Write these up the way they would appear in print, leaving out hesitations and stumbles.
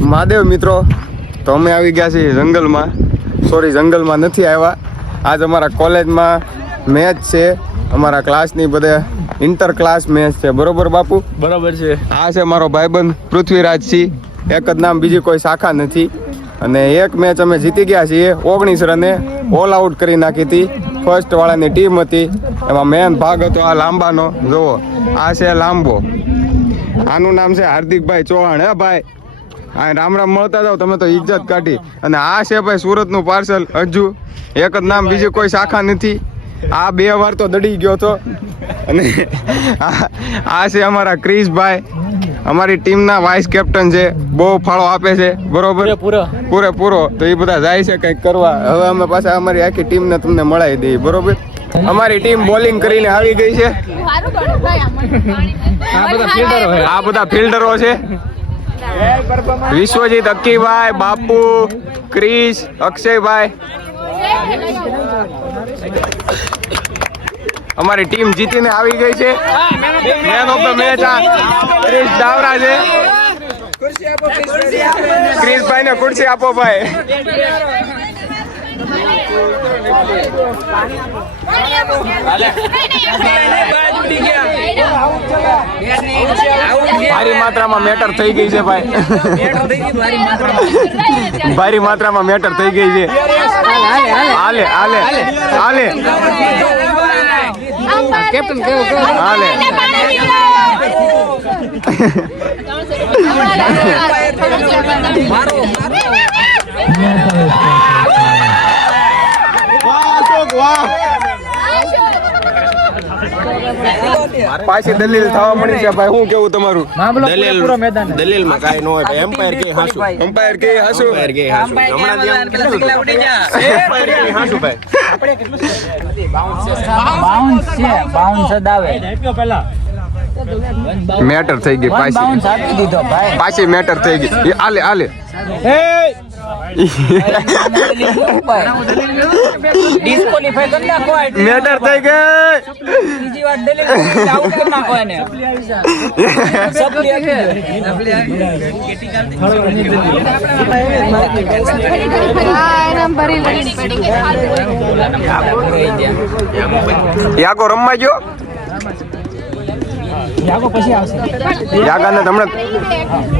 મહાદેવ મિત્રો, તો અમે આવી ગયા છીએ જંગલમાં. સોરી, જંગલમાં નથી આવ્યા. આજ અમારા કોલેજમાં મેચ છે, અમારા ક્લાસની બધા ઇન્ટર ક્લાસ મેચ છે. બરોબર બાપુ? બરાબર છે. આ છે મારો ભાઈબંધ પૃથ્વીરાજસિંહ, એક જ નામ, બીજી કોઈ શાખા નથી. અને એક મેચ અમે જીતી ગયા છીએ 19 રને, ઓલ આઉટ કરી નાખી હતી. ફર્સ્ટ વાળાની ટીમ હતી, એમાં મેન ભાગ હતો આ લાંબાનો. જુઓ, આ છે લાંબો, આનું નામ છે હાર્દિકભાઈ ચૌહાણ. હે ભાઈ, હા, રામ રામ મળતા જાવ, તમે તો ઇજ્જત કાઢી. અને આ છે ભાઈ સુરતનું પાર્સલ હજુ, એક જ નામ, બીજી કોઈ શાખા નથી. આ 2 વાર તો દડી ગયો હતો. અને આ છે અમારા ક્રિશભાઈ, અમારી ટીમના વાઇસ કેપ્ટન છે, બહુ ફાળો આપે છે. બરોબર, પૂરેપૂરો. તો એ બધા જાય છે કંઈક કરવા. હવે અમે પાછા અમારી આખી ટીમને તમને મળાવી દઈએ. બરોબર, અમારી ટીમ બોલિંગ કરીને આવી ગઈ છે. આ બધા ફિલ્ડરો છે. વિશ્વજીત, અક્કીભાઈ, બાપુ, ક્રિશ, અક્ષયભાઈ. અમારી ટીમ જીતીને આવી ગઈ છે. મેન ઓફ ધ મેચ આ ક્રિશ ડાવરા છે. ક્રિશભાઈ ને ખુરશી આપો ભાઈ. ભારી માત્રામાં મેટર થઈ ગઈ છે ભાઈ. ભારી માત્રામાં મેટર થઈ ગઈ છે. હાલે હાલે હાલે કેપ્ટન હાલે. પાછી દલીલ થવા મળી છે ભાઈ. શું કેવું તમારું? દલીલ માં કાઈ ન હોય ભાઈ. એમ્પાયર કે હાસુ, એમ્પાયર કે હાસુ, એમ્પાયર કે હાસુ. હમણાં જે ઉડી જા એમ્પાયર કે હાસુ ભાઈ. આપણે કેટલું છે? બાઉન્સ છે, બાઉન્સ જ આવે. મેટર થઈ ગઈ પાછી. બાઉન્સ આપી દીધો ભાઈ. પાછી મેટર થઈ ગઈ. આલે આલે. ડિસ્કોલિફાઈ કરી નાખો. મેટર થઈ ગઈ. બીજી વાર દલીલ આઉટ કરી નાખો એને. યાગો રમવા ગયો. યાગો પછી આવશે. યાગાને તમને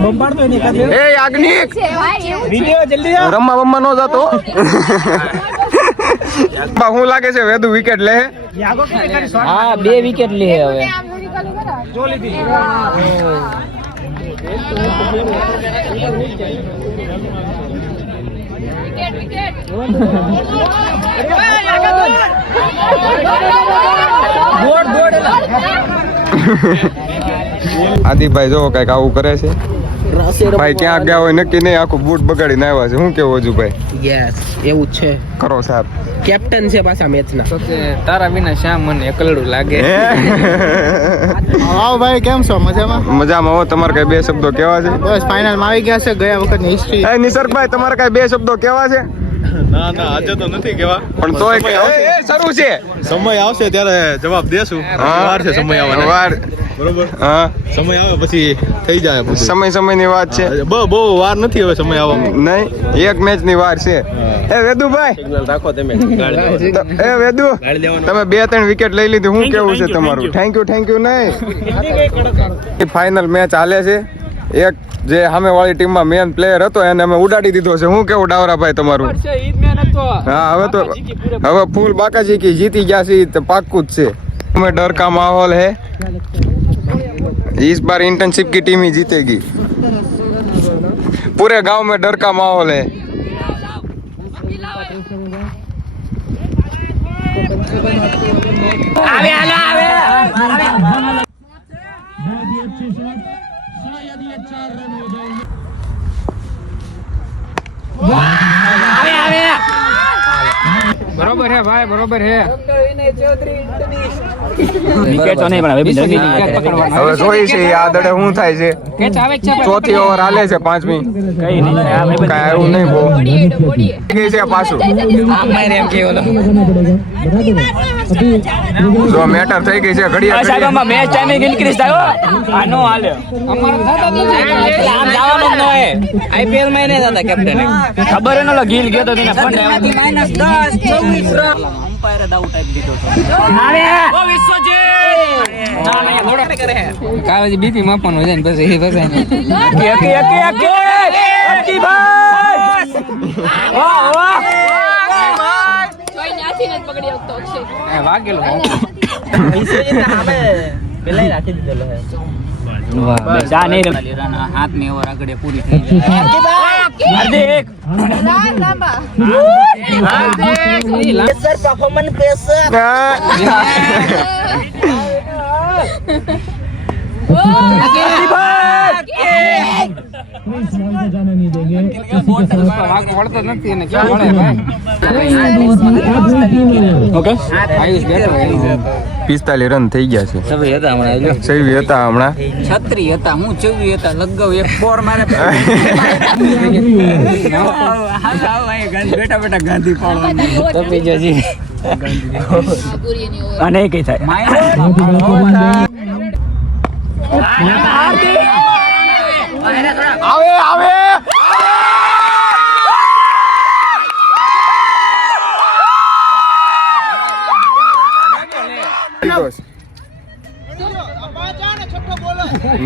બંપાડતો એની કાજે. એ યાજ્ઞિક, વિડિયો જલ્દી આવ. રમવા નો જાતો. બા હું લાગે છે વેદુ વિકેટ લે. યાગો કેટલી કરી શોટ? હા, 2 વિકેટ લે હવે. જો લીધી. વિકેટ. ગોડ આદિભાઈ જો કઈક આવું કરે છે ભાઈ. ક્યાં ગયા હોય નક્કી નહીં, આખું બૂટ બગાડીને આવ્યા છે. શું કેવું હજુ ભાઈ? યસ, એવું છે. કરો સાહેબ, કેપ્ટન છે પાછા મેચના. તારા વિના શ્યામ મને એકલડું લાગે. આવો ભાઈ, કેમ છો? મજામાં? મજામાં હો. તમારે કઈ 2 શબ્દો કેવા છે? બસ ફાઇનલ માં આવી ગયા છે. ગયા વખતની હિસ્ટ્રી. એ નિસર્ગભાઈ, તમારે કઈ 2 શબ્દો કેવા છે? ના આજે તો નથી કેવા, પણ તોય શરૂ છે. સમય આવશે ત્યારે જવાબ દેશું. વાર છે સમય આવવાનો. વાર. બરોબર. હા, સમય આવે પછી થઈ જાય બધું. સમયની વાત છે. બહુ વાર નથી હવે સમય આવવામાં. નહીં, એક મેચ ની વાર છે. એ વેદુભાઈ, રાખો તમે. એ વેદુ, તમે 2-3 વિકેટ લઈ લીધી. શું કેવું છે તમારું? થેન્ક યુ નહીં. ફાઇનલ મેચ હાલે છે. એક જે સામે વાળી ટીમમાં મેન પ્લેયર હતો એને અમે ઉડાડી દીધો છે. શું કેવું ડાવરાભાઈ તમારું? હા, હવે ફૂલ બાકાજી કી જીતી ગયા છે તો પાક્કું જ છે. हमें डर का माहौल है, इस बार इंटर्नशिप की टीम ही जीतेगी. पूरे गांव में डर का माहौल है. बरोबर है भाई, बरोबर है. विनय चौधरी વિકેટ તો નહીં પણ હવે બી હવે જોઈએ છે આ દડે શું થાય છે. ચોથી ઓવર હાલે છે, પાંચમી કઈ નહીં આ ભાઈ કાંઈ આવ્યું નહીં બહુ ગઈ છે પાછું. જો મેટર થઈ ગઈ છે ઘડિયા મેચ ટાઈમિંગ ઇન્ક્રીઝ થયો આ નો હાલે આમ જવાનું ન હોય આઈપીએલ માં નહીં થતા કેપ્ટન ખબર ન લો ગિલ ગયો તો તેને ફંડ -10 24 રન અમ્પાયર દાઉ ટાઈપ દીધો ઓ વિશ્વજીત ના ના થોડો કરે કાવજી બીપી માપવાનું હોય ને પછી એ બસાય ને અકી ભાઈ વાહ વાહ કોઈ નાથી નથી પકડી શકતો અક્ષય વાગેલો વિશ્વજીત સામે પેલા રાખી દીધેલો હે વાહ બેસા નહીં હાથ ની ઓવર આગળ પૂરી થઈ હાર્દિક લાંબા પેસર પરફોર્મન્સ પેસર વળતો નથી એને ક્યાં વળે ભાઈ ઓકે આયુષ બેઠો 45 રન થઈ ગયા છે. સભી હતા હમણાં સહી હતા હમણાં. છત્રી હતા હું 24 હતા લગાવ એક બોર મારે બેટા બેટા ગાંધી પાડવાનું તપી જજી પૂરી ની ઓવર અને કઈ થાય આવે આવે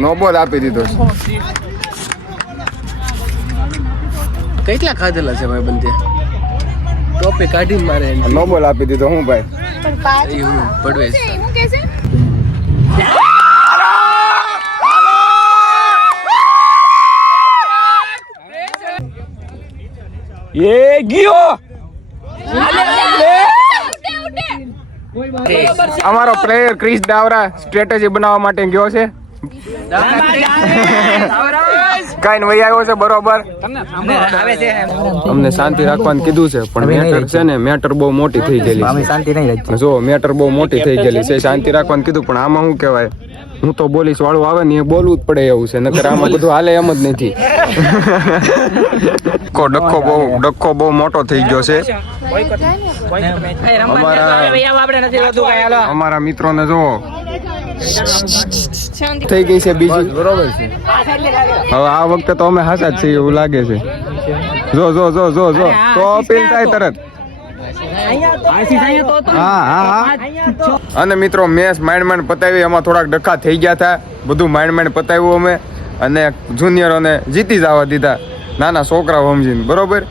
નો બોલ આપી દીધો છે. કેટલા ખાધેલા છે ભાઈ બંધે ટોપી કાઢી મારે નો બોલ આપી દીધો હું ભાઈ. પડવે હું કે છે એ ગયો અમારો પ્લેયર ક્રિસ ડાવરા સ્ટ્રેટેજી બનાવવા માટે ગયો છે. કાઈ વહી આવ્યો છે બરોબર. અમને શાંતિ રાખવાનું કીધું છે પણ મેટર છે ને મેટર બહુ મોટી થઈ ગયેલી છે. શાંતિ નહીં રાખી જો મેટર બહુ મોટી થઈ ગયેલી છે. શાંતિ રાખવાનું કીધું પણ આમાં શું કહેવાય હું તો બોલીશ વાળું આવે ને એ બોલવું જ પડે એવું છે નકર આમાં બધું હાલે એમ જ નથી. ડખો બહુ મોટો થઈ ગયો છે. અમારા મિત્રોને જો થઈ ગઈ છે બીજી બરોબર છે. હવે આ વખતે તો અમે હાસા જ છીએ એવું લાગે છે. જો જો જો જો જો તો અપીલ થાય તરત. હા હા હા. અને મિત્રો મેચ માંડ પતાવી એમાં થોડાક ડખા થઈ ગયા હતા. બધું માંડ પતાવ્યું અમે અને જુનિયરોને જીતી જવા દીધા નાના છોકરાઓ સમજીને બરોબર.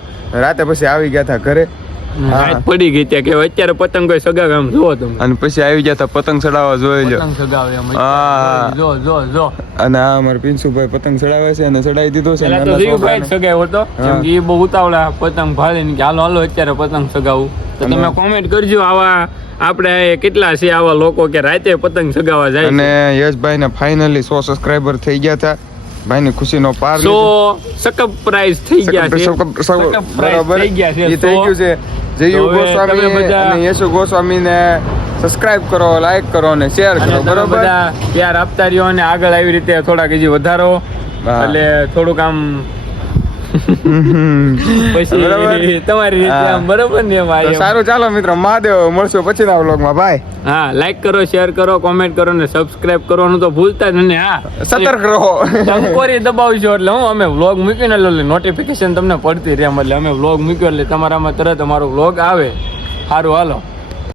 રાતે પછી આવી ગયા હતા ઘરે પડી ગઈ ત્યાં કે અત્યારે પતંગ કોઈ સગા ગામ જોવો તમે અને પછી આવી ગયા હતા પતંગ ચડાવવા જોઈ લો. સગાવે હા જો જો જો અને આ અમારા પિન્સુભાઈ પતંગ ચડાવે છે અને ચડાવી દીધો છે પેલા તો નાના જીવભાઈ છોકરાને. સગાવ્યો હતો કેમ કે એ બહુ ઉતાવળા પતંગ ભાળીને કે હાલો હાલો અત્યારે પતંગ સગાવું તો તમે કોમેન્ટ કરજો આવા આપણે કેટલા છે આવા લોકો કે રાતે પતંગ સગાવવા જાય અને યશભાઈ ને ફાઇનલી 100 સબસ્ક્રાઇબર થઈ ગયા હતા. ભાઈની ખુશીનો પાર સો સકપ પ્રાઇઝ થઈ ગયા છે બરાબર થઈ ગયા છે એ થઈ ગયું છે. જયુ તો હવે ગોસ્વામી તમે બધા- અને યશુ ગોસ્વામીને સબસ્ક્રાઇબ કરો, લાઈક કરો અને શેર કરો અને તમે બરોબર. બધા પ્યાર આપતા રહ્યો અને આગળ આવી રીતે થોડાક હજી વધારો હા. એટલે થોડુંક આમ પછી બરાબર. તમારી રીતે હા. આમ બરોબર ને એમ તો આઈ એમ. સારું ચાલો મિત્રો મહાદેવ મળશું પછીના વ્લોગમાં. બાય. હા લાઈક કરો શેર કરો કોમેન્ટ કરો ને સબસ્ક્રાઇબ કરવાનું તો ભૂલતા જ નહીં. હા સતર્ક રહો. ટંકોરી દબાવજો એટલે હું અમે વ્લોગ મૂકીને એટલે નોટિફિકેશન તમને પડતી રહે એટલે અમે વ્લોગ મૂક્યો એટલે તમારામાં તરત અમારો વ્લોગ આવે. સારું હાલો.